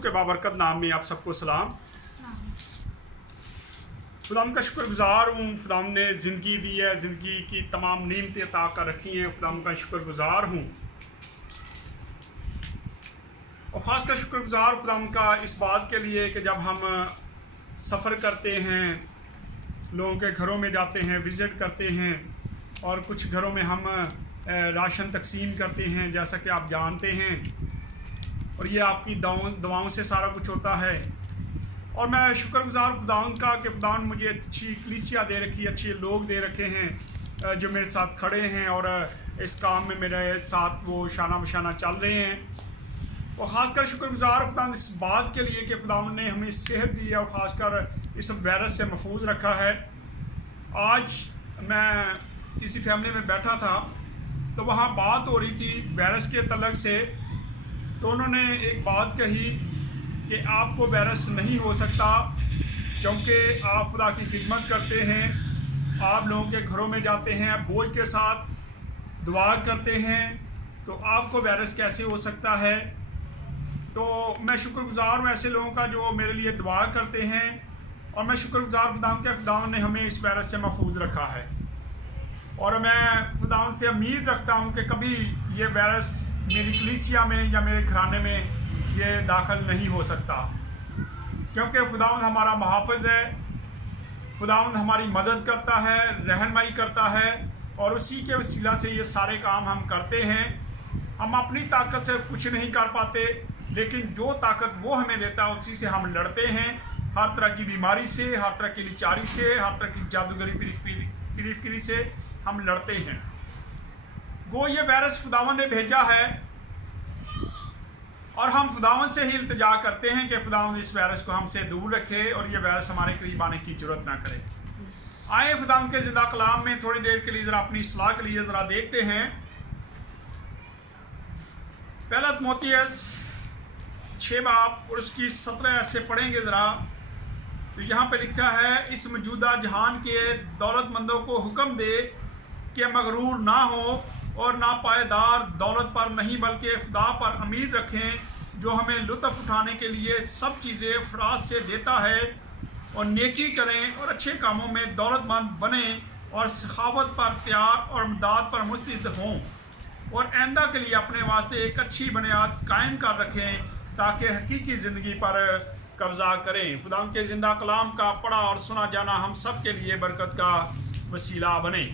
के बाबरकत नाम में आप सबको सलाम। खुदाम का शुक्रगुजार हूँ। खुदाम ने ज़िंदगी दी है, ज़िंदगी की तमाम नेमतें अता कर रखी हैं। खुदाम का शुक्रगुजार हूँ और ख़ासकर शुक्रगुजार खुदाम का इस बात के लिए कि जब हम सफ़र करते हैं, लोगों के घरों में जाते हैं, विज़िट करते हैं और कुछ घरों में हम राशन तकसीम करते हैं, जैसा कि आप जानते हैं, और ये आपकी दुआओं से सारा कुछ होता है। और मैं शुक्रगुजार खुदावंद का कि खुदावंद मुझे अच्छी कलीसिया दे रखी, अच्छे लोग दे रखे हैं जो मेरे साथ खड़े हैं और इस काम में मेरे साथ वो शाना बशाना चल रहे हैं। और ख़ासकर शुक्रगुजार खुदावंद इस बात के लिए कि खुदावंद ने हमें सेहत दी है और ख़ासकर इस वायरस से महफूज रखा है। आज मैं किसी फैमिली में बैठा था तो वहाँ बात हो रही थी वायरस के तलक से, तो उन्होंने एक बात कही कि आपको वायरस नहीं हो सकता क्योंकि आप खुदा की खिदमत करते हैं, आप लोगों के घरों में जाते हैं, बोझ के साथ दुआ करते हैं, तो आपको वायरस कैसे हो सकता है। तो मैं शुक्रगुजार हूँ ऐसे लोगों का जो मेरे लिए दुआ करते हैं और मैं शुक्रगुजार खुदावंद ने हमें इस वायरस से महफूज रखा है। और मैं खुदावंद से उम्मीद रखता हूँ कि कभी ये वायरस मेरी कलीसिया में या मेरे घराने में ये दाखिल नहीं हो सकता, क्योंकि खुदावंद हमारा मुहाफ़िज़ है, खुदावंद हमारी मदद करता है, रहनुमाई करता है और उसी के वसीला से ये सारे काम हम करते हैं। हम अपनी ताकत से कुछ नहीं कर पाते, लेकिन जो ताकत वो हमें देता है उसी से हम लड़ते हैं, हर तरह की बीमारी से, हर तरह की लाचारी से, हर तरह की जादूगरी पीरी से हम लड़ते हैं। वो ये वायरस खुदावंद ने भेजा है और हम खुदावंद से ही इल्तिजा करते हैं कि खुदावंद इस वायरस को हमसे दूर रखे और ये वायरस हमारे करीब आने की जरूरत ना करे। आए खुदावंद के ज़िंदा कलाम में थोड़ी देर के लिए ज़रा अपनी इस्लाह के लिए ज़रा देखते हैं। पहला तीमुथियुस 6 बाब और उसकी 17 ऐसे पढ़ेंगे ज़रा। तो यहाँ पे लिखा है, इस मौजूदा जहान के दौलतमंदों को हुक्म दे कि मगरूर ना हो और ना पायदार दौलत पर नहीं बल्कि खुदा पर उम्मीद रखें जो हमें लुत्फ़ उठाने के लिए सब चीज़ें फ़राज से देता है, और नेकी करें और अच्छे कामों में दौलतमंद बने और सखावत पर तैयार और मदद पर मुस्तैद हों और आइंदा के लिए अपने वास्ते एक अच्छी बुनियाद कायम कर रखें ताकि हकीकी ज़िंदगी पर कब्ज़ा करें। खुदा के ज़िंदा कलाम का पढ़ा और सुना जाना हम सब के लिए बरकत का वसीला बने।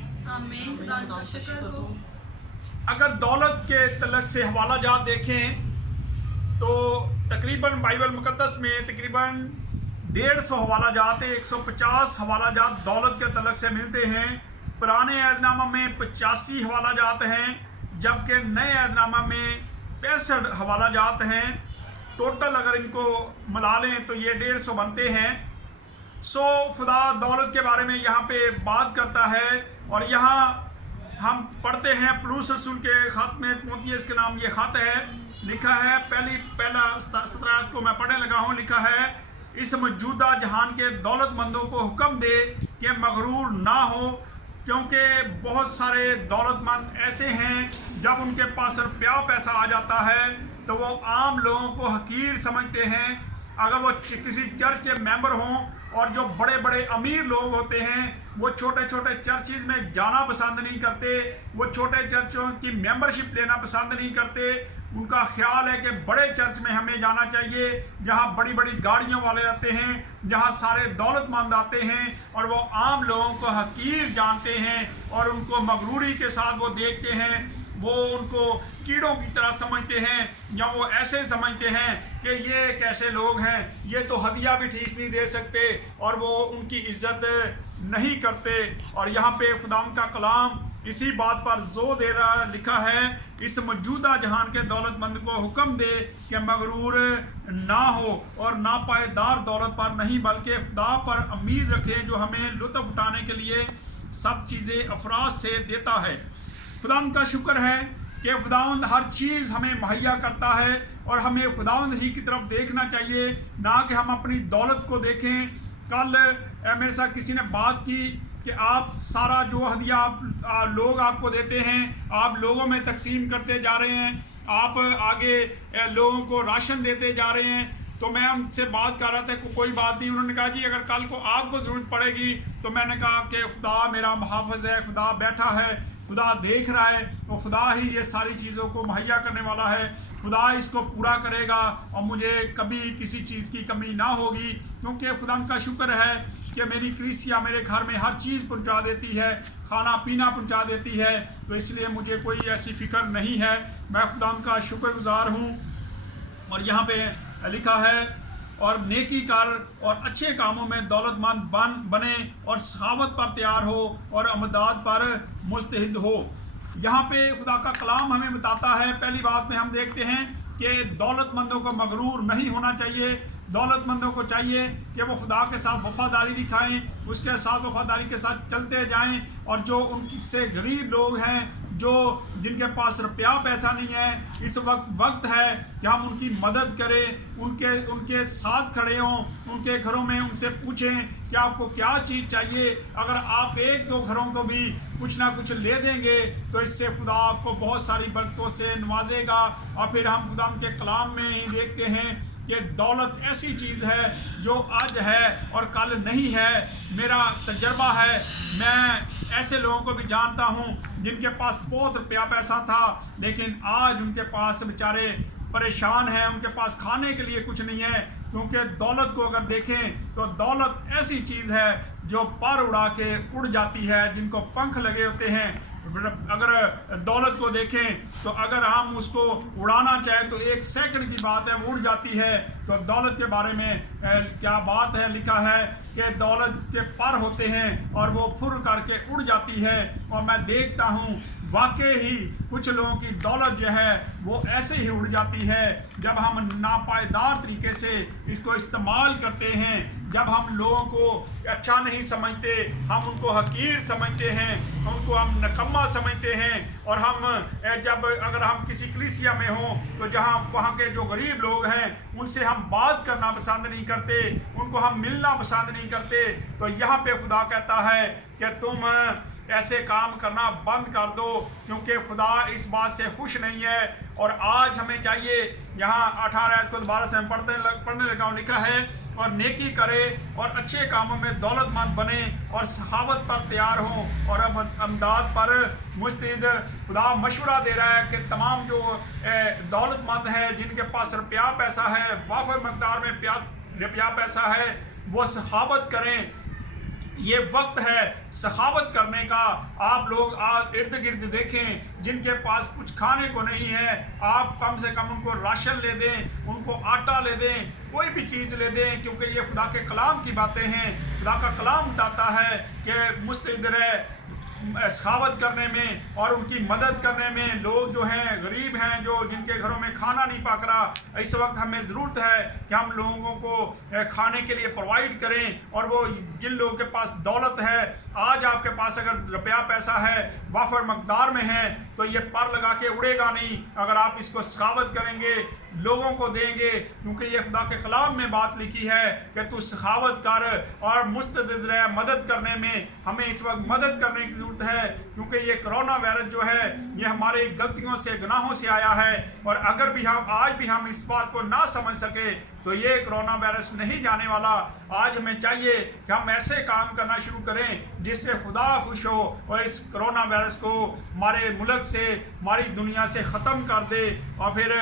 अगर दौलत के तलक से हवाला जात देखें तो तकरीबन बाइबल मुक़द्दस में तकरीबन 150 हवाला जात है, 150 हवाला जात दौलत के तलक से मिलते हैं। पुराने अहदनामा में 85 हवाला जात हैं, जबकि नए अहदनामा में 65 हवाला जात हैं। टोटल अगर इनको मिला लें तो ये 150 बनते हैं। खुदा दौलत के बारे में यहाँ पे बात करता है और यहाँ हम पढ़ते हैं पौलुस रसूल के ख़त में तीमुथियुस के नाम ये ख़त है, लिखा है पहला 17 को मैं पढ़ने लगा हूँ। लिखा है, इस मौजूदा जहान के दौलतमंदों को हुक्म दे कि मगरूर ना हो, क्योंकि बहुत सारे दौलतमंद ऐसे हैं जब उनके पास रुपया पैसा आ जाता है तो वो आम लोगों को हकीर समझते हैं। अगर वो किसी चर्च के मेंबर हों और जो बड़े बड़े अमीर लोग होते हैं वो छोटे छोटे चर्चिज़ में जाना पसंद नहीं करते, वो छोटे चर्चों की मेंबरशिप लेना पसंद नहीं करते। उनका ख्याल है कि बड़े चर्च में हमें जाना चाहिए जहाँ बड़ी बड़ी गाड़ियों वाले आते हैं, जहाँ सारे दौलतमंद आते हैं और वो आम लोगों को हकीर जानते हैं और उनको मगरूरी के साथ वो देखते हैं, वो उनको कीड़ों की तरह समझते हैं, या वो ऐसे समझते हैं कि ये कैसे लोग हैं, ये तो हदिया भी ठीक नहीं दे सकते, और वो उनकी इज्जत नहीं करते। और यहाँ पे खुदाम का कलाम इसी बात पर जोर दे रहा लिखा है, इस मौजूदा जहान के दौलतमंद को हुक्म दे कि मगरूर ना हो और ना पायदार दौलत पर नहीं बल्कि खुदा पर उम्मीद रखें जो हमें लुत्फ़ उठाने के लिए सब चीज़ें अफराज से देता है। खुदावंद का शुक्र है कि खुदावंद हर चीज़ हमें मुहैया करता है और हमें खुदावंद ही की तरफ देखना चाहिए, ना कि हम अपनी दौलत को देखें। कल मेरे साथ किसी ने बात की कि आप सारा जो हदिया आप लोग आपको देते हैं आप लोगों में तकसीम करते जा रहे हैं, आप आगे लोगों को राशन देते जा रहे हैं, تو میں ان سے بات کر رہا تھا کہ کوئی بات نہیں. انہوں نے کہا جی اگر کل کو آپ کو ضرورت پڑے گی تو میں نے کہا کہ خدا میرا محافظ ہے, خدا بیٹھا ہے, خدا دیکھ رہا ہے, تو خدا ہی یہ ساری چیزوں کو مہیا کرنے والا ہے, خدا اس کو پورا کرے گا اور مجھے کبھی کسی چیز کی کمی نہ ہوگی, کیونکہ خدا کا شکر ہے کہ میری کلیسیا میرے گھر میں ہر چیز پہنچا دیتی ہے, کھانا پینا پہنچا دیتی ہے, تو اس لیے مجھے کوئی ایسی فکر نہیں ہے. میں خدا کا شکر گزار ہوں. اور یہاں پہ لکھا ہے اور نیکی کر اور اچھے کاموں میں دولت مند بنے اور سخاوت پر تیار ہو اور امداد پر مستعد ہو. یہاں پہ خدا کا کلام ہمیں بتاتا ہے, پہلی بات میں ہم دیکھتے ہیں کہ دولت مندوں کو مغرور نہیں ہونا چاہیے. دولت مندوں کو چاہیے کہ وہ خدا کے ساتھ وفاداری دکھائیں, اس کے ساتھ وفاداری کے ساتھ چلتے جائیں, اور جو ان سے غریب لوگ ہیں, جو جن کے پاس روپیہ پیسہ نہیں ہے, اس وقت ہے کہ ہم ان کی مدد کریں, ان کے ساتھ کھڑے ہوں, ان کے گھروں میں ان سے پوچھیں کہ آپ کو کیا چیز چاہیے. اگر آپ ایک دو گھروں کو بھی کچھ نہ کچھ لے دیں گے تو اس سے خدا آپ کو بہت ساری برکتوں سے نوازے گا. اور پھر ہم خدا ان کے کلام میں ہی دیکھتے ہیں کہ دولت ایسی چیز ہے جو آج ہے اور کل نہیں ہے. میرا تجربہ ہے, میں ایسے لوگوں کو بھی جانتا ہوں جن کے پاس بہت روپیہ پیسہ تھا, لیکن آج ان کے پاس بیچارے پریشان ہیں, ان کے پاس کھانے کے لیے کچھ نہیں ہے. کیونکہ دولت کو اگر دیکھیں تو دولت ایسی چیز ہے جو پر اڑا کے اڑ جاتی ہے, جن کو پنکھ لگے ہوتے ہیں. اگر دولت کو دیکھیں تو اگر ہم اس کو اڑانا چاہیں تو ایک سیکنڈ کی بات ہے, وہ اڑ جاتی ہے. تو دولت کے بارے میں کیا بات ہے, لکھا ہے کہ دولت کے پر ہوتے ہیں اور وہ پھر کر کے اڑ جاتی ہے. اور میں دیکھتا ہوں واقعی ہی کچھ لوگوں کی دولت جو ہے وہ ایسے ہی اڑ جاتی ہے جب ہم ناپائیدار طریقے سے اس کو استعمال کرتے ہیں, جب ہم لوگوں کو اچھا نہیں سمجھتے, ہم ان کو حقیر سمجھتے ہیں, ان کو ہم نکما سمجھتے ہیں. اور ہم جب اگر ہم کسی کلیسیا میں ہوں تو جہاں وہاں کے جو غریب لوگ ہیں ان سے ہم بات کرنا پسند نہیں کرتے, ان کو ہم ملنا پسند نہیں کرتے. تو یہاں پہ خدا کہتا ہے کہ تم ایسے کام کرنا بند کر دو, کیونکہ خدا اس بات سے خوش نہیں ہے. اور آج ہمیں چاہیے, یہاں 18 آیت کو دوبارہ سے ہم پڑھنے لگا ہوں, لکھا ہے اور نیکی کرے اور اچھے کاموں میں دولت مند بنے اور سخاوت پر تیار ہوں اور امداد پر مستعد. خدا مشورہ دے رہا ہے کہ تمام جو دولت مند ہیں, جن کے پاس روپیہ پیسہ ہے, وافر مقدار میں روپیہ پیسہ ہے, وہ سخاوت کریں. یہ وقت ہے سخاوت کرنے کا. آپ لوگ ارد گرد دیکھیں جن کے پاس کچھ کھانے کو نہیں ہے, آپ کم سے کم ان کو راشن لے دیں, ان کو آٹا لے دیں, کوئی بھی چیز لے دیں, کیونکہ یہ خدا کے کلام کی باتیں ہیں. خدا کا کلام بتاتا ہے کہ مستعد رہے سخاوت کرنے میں اور ان کی مدد کرنے میں. لوگ جو ہیں غریب ہیں, جو جن کے گھروں میں کھانا نہیں پک رہا, اس وقت ہمیں ضرورت ہے کہ ہم لوگوں کو کھانے کے لیے پرووائڈ کریں. اور وہ جن لوگوں کے پاس دولت ہے, آج آپ کے پاس اگر روپیہ پیسہ ہے, وافر مقدار میں ہے, تو یہ پر لگا کے اڑے گا نہیں اگر آپ اس کو سخاوت کریں گے, لوگوں کو دیں گے. کیونکہ یہ خدا کے کلام میں بات لکھی ہے کہ تو سخاوت کر اور مستعد رہ مدد کرنے میں. ہمیں اس وقت مدد کرنے کی ضرورت ہے, کیونکہ یہ کرونا وائرس جو ہے یہ ہماری غلطیوں سے, گناہوں سے آیا ہے. اور اگر بھی ہم آج بھی ہم اس بات کو نہ سمجھ سکے تو یہ کرونا وائرس نہیں جانے والا. آج ہمیں چاہیے کہ ہم ایسے کام کرنا شروع کریں جس سے خدا خوش ہو اور اس کرونا وائرس کو ہمارے ملک سے, ہماری دنیا سے ختم کر دے. اور پھر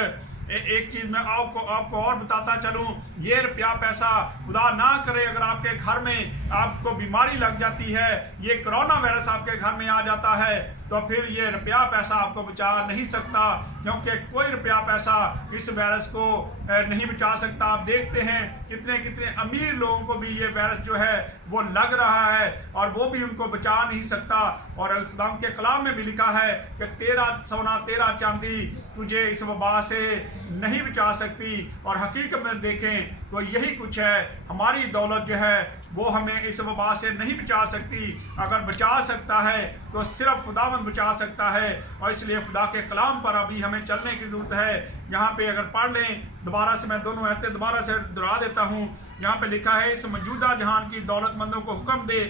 ایک چیز میں آپ کو اور بتاتا چلوں, یہ روپیہ پیسہ خدا نہ کرے اگر آپ کے گھر میں آپ کو بیماری لگ جاتی ہے, یہ کرونا وائرس آپ کے گھر میں آ جاتا ہے, تو پھر یہ روپیہ پیسہ آپ کو بچا نہیں سکتا, کیونکہ کوئی روپیہ پیسہ اس وائرس کو نہیں بچا سکتا. آپ دیکھتے ہیں کتنے امیر لوگوں کو بھی یہ وائرس جو ہے وہ لگ رہا ہے اور وہ بھی ان کو بچا نہیں سکتا. اور خدا کے کلام میں بھی لکھا ہے کہ 13 سونا 13 چاندی تجھے اس وبا سے نہیں بچا سکتی. اور حقیقت میں دیکھیں تو یہی کچھ ہے, ہماری دولت جو ہے وہ ہمیں اس وبا سے نہیں بچا سکتی. اگر بچا سکتا ہے تو صرف خداوند بچا سکتا ہے. اور اس لیے خدا کے کلام پر ابھی ہمیں چلنے کی ضرورت ہے. یہاں پہ اگر پڑھ لیں دوبارہ سے, میں دونوں آیتیں دوبارہ سے دہرا دیتا ہوں. یہاں پہ لکھا ہے اس موجودہ جہان کی دولت مندوں کو حکم دے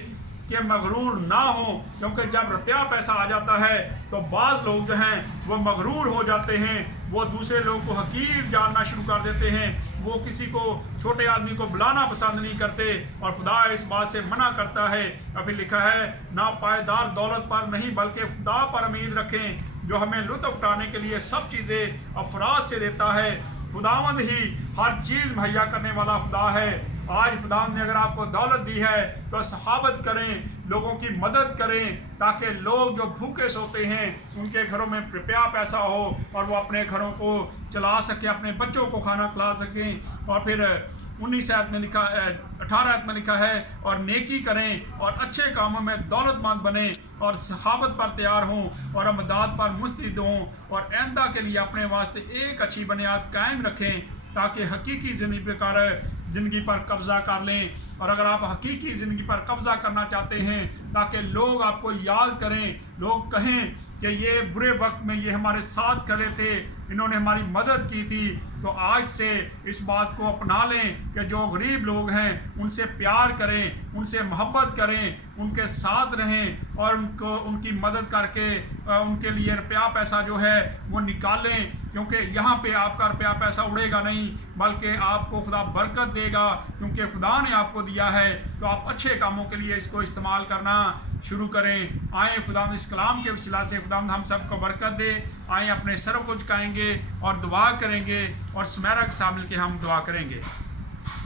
کہ مغرور نہ ہوں, کیونکہ جب روپیہ پیسہ آ جاتا ہے تو بعض لوگ جو ہیں وہ مغرور ہو جاتے ہیں, وہ دوسرے لوگ کو حقیر جاننا شروع کر دیتے ہیں, वो किसी को छोटे आदमी को बुलाना पसंद नहीं करते और खुदा इस बात से मना करता है। अभी लिखा है ना पायदार दौलत पर नहीं बल्कि खुदा पर उम्मीद रखें जो हमें लुत्फ उठाने के लिए सब चीज़ें अफराज से देता है। खुदावंद ही हर चीज़ मुहैया करने वाला खुदा है। आज खुदावंद ने अगर आपको दौलत दी है तो सहाबत करें, लोगों की मदद करें ताकि लोग जो भूखे सोते हैं उनके घरों में रुपया पैसा हो और वो अपने घरों को चला सकें, अपने बच्चों को खाना खिला सकें। और फिर 19 आयत में लिखा 18 आयत में लिखा है और नेकी करें और अच्छे कामों में दौलतमंद बने और सहाबत पर तैयार हों और अमदाद पर मुस्तैद हों और आइंदा के लिए अपने वास्ते एक अच्छी बुनियाद कायम रखें ताकि हकीकी ज़िंदगी पर कब्ज़ा कर लें। और अगर आप हकीकी ज़िंदगी पर कब्ज़ा करना चाहते हैं ताकि लोग आपको याद करें, लोग कहें कि ये बुरे वक्त में ये हमारे साथ खड़े थे, इन्होंने हमारी मदद की थी, तो आज से इस बात को अपना लें कि जो गरीब लोग हैं उनसे प्यार करें, उनसे मोहब्बत करें, उनके साथ रहें और उनकी मदद करके उनके लिए रुपया पैसा जो है वो निकालें, क्योंकि यहाँ पे आपका रुपया पैसा उड़ेगा नहीं बल्कि आपको खुदा बरकत देगा, क्योंकि खुदा ने आपको दिया है। तो आप अच्छे कामों के लिए इसको इस्तेमाल करना शुरू करें। आए खुदा इस कलाम के वसीला से खुदा हम सबको बरकत दे। आए अपने सर को झुकाएंगे और दुआ करेंगे और सुमेरा के साथ मिल के हम दुआ करेंगे।